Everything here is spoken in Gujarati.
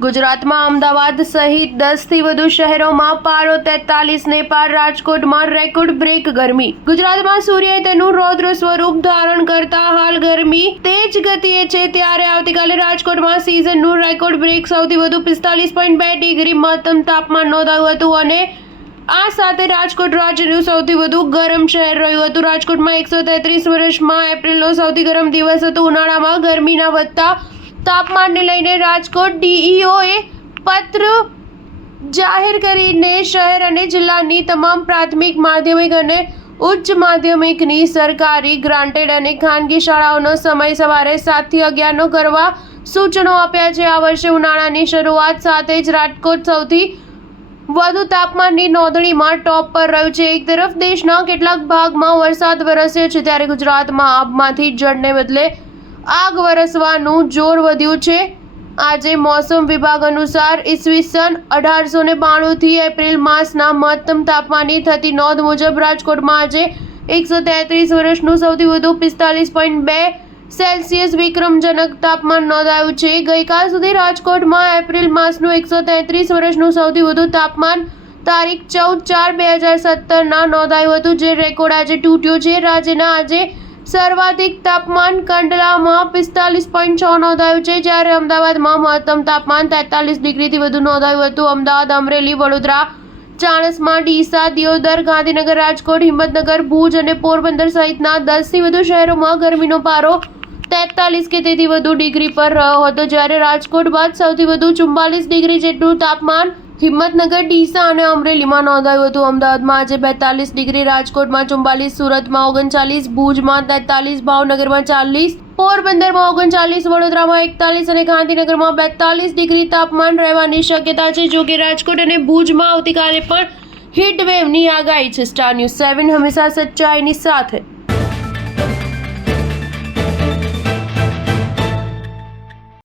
ગુજરાતમાં અમદાવાદ સહિત 10થી વધુ શહેરોમાં પારો 43ને પાર. રાજકોટમાં રેકોર્ડ બ્રેક ગરમી. ગુજરાતમાં સૂર્યએ તેનું રૌદ્ર સ્વરૂપ ધારણ કરતા હાલ ગરમી તેજ ગતિએ છે, ત્યારે આવતીકાલે રાજકોટમાં સિઝનનું રેકોર્ડ બ્રેક સૌથી વધુ 45.2 ડિગ્રી મહત્તમ તાપમાન નોંધાયું હતું અને આ સાથે રાજકોટ રાજ્યનું સૌથી વધુ ગરમ શહેર રહ્યું હતું. રાજકોટમાં 133 વર્ષમાં એપ્રિલનો સૌથી ગરમ દિવસ હતો. ઉનાળામાં ગરમીના વધતા તાપમાનને લઈને રાજકોટ ડીઈઓએ પત્ર જાહેર કરીને શહેર અને જિલ્લાની તમામ પ્રાથમિક, માધ્યમિક અને ઉચ્ચ માધ્યમિકની સરકારી, ગ્રાન્ટેડ અને ખાનગી શાળાઓનો સમય સવારે 7 થી 11 કરવા સૂચનો આપ્યા છે. આ વર્ષે ઉનાળાની શરૂઆત સાથે જ રાજકોટ સૌથી વધુ તાપમાનની નોંધણીમાં ટોપ પર રહ્યું છે. એક તરફ દેશના કેટલાક ભાગમાં વરસાદ વરસ્યો છે, ત્યારે ગુજરાતમાં આબમાંથી જળને બદલે આગ વરસવાનું જોર વધ્યું છે. આજે મોસમ વિભાગ અનુસાર ઈસવીસન 1892થી એપ્રિલ માસના મહત્તમ તાપમાનની થતી નોંધ મુજબ રાજકોટમાં આજે 133 વર્ષનું સૌથી વધુ 45.2 સેલ્સિયસ વિક્રમજનક તાપમાન નોંધાયું છે. ગઈકાલ સુધી રાજકોટમાં એપ્રિલ માસનું 133 વર્ષનું સૌથી વધુ તાપમાન તારીખ 14/4/2017ના નોંધાયું હતું, જે રેકોર્ડ આજે તૂટ્યો છે. રાજ્યના આજે સર્વાધિક તાપમાન કંડલામાં 45.6 નોંધાયું છે, જ્યારે અમદાવાદમાં મહત્તમ તાપમાન 43 ડિગ્રીથી વધુ નોંધાયું હતું. અમદાવાદ, અમરેલી, વડોદરા, ચાણસ્મા, ડીસા, દિયોદર, ગાંધીનગર, રાજકોટ, હિંમતનગર, ભુજ અને પોરબંદર સહિતના 10થી વધુ શહેરોમાં ગરમીનો પારો 43 કે તેથી વધુ ડિગ્રી પર રહ્યો હતો, જ્યારે રાજકોટ બાદ સૌથી વધુ 44 ડિગ્રી જેટલું તાપમાન હિંમતનગર, ડીસા અને અમરેલીમાં નોંધાયું હતું. અમદાવાદમાં આજે 42 ડિગ્રી, રાજકોટમાં 44, સુરતમાં 39, ભુજમાં 43, ભાવનગરમાં 40, પોરબંદરમાં 39, વડોદરામાં 41 અને ગાંધીનગરમાં 42 ડિગ્રી તાપમાન રહેવાની શક્યતા છે. જો કે રાજકોટ અને ભુજમાં આવતીકાલે પણ હીટ વેવની આગાહી છે. સ્ટાર ન્યૂઝ 7 હંમેશા સચ્ચાઈની સાથે.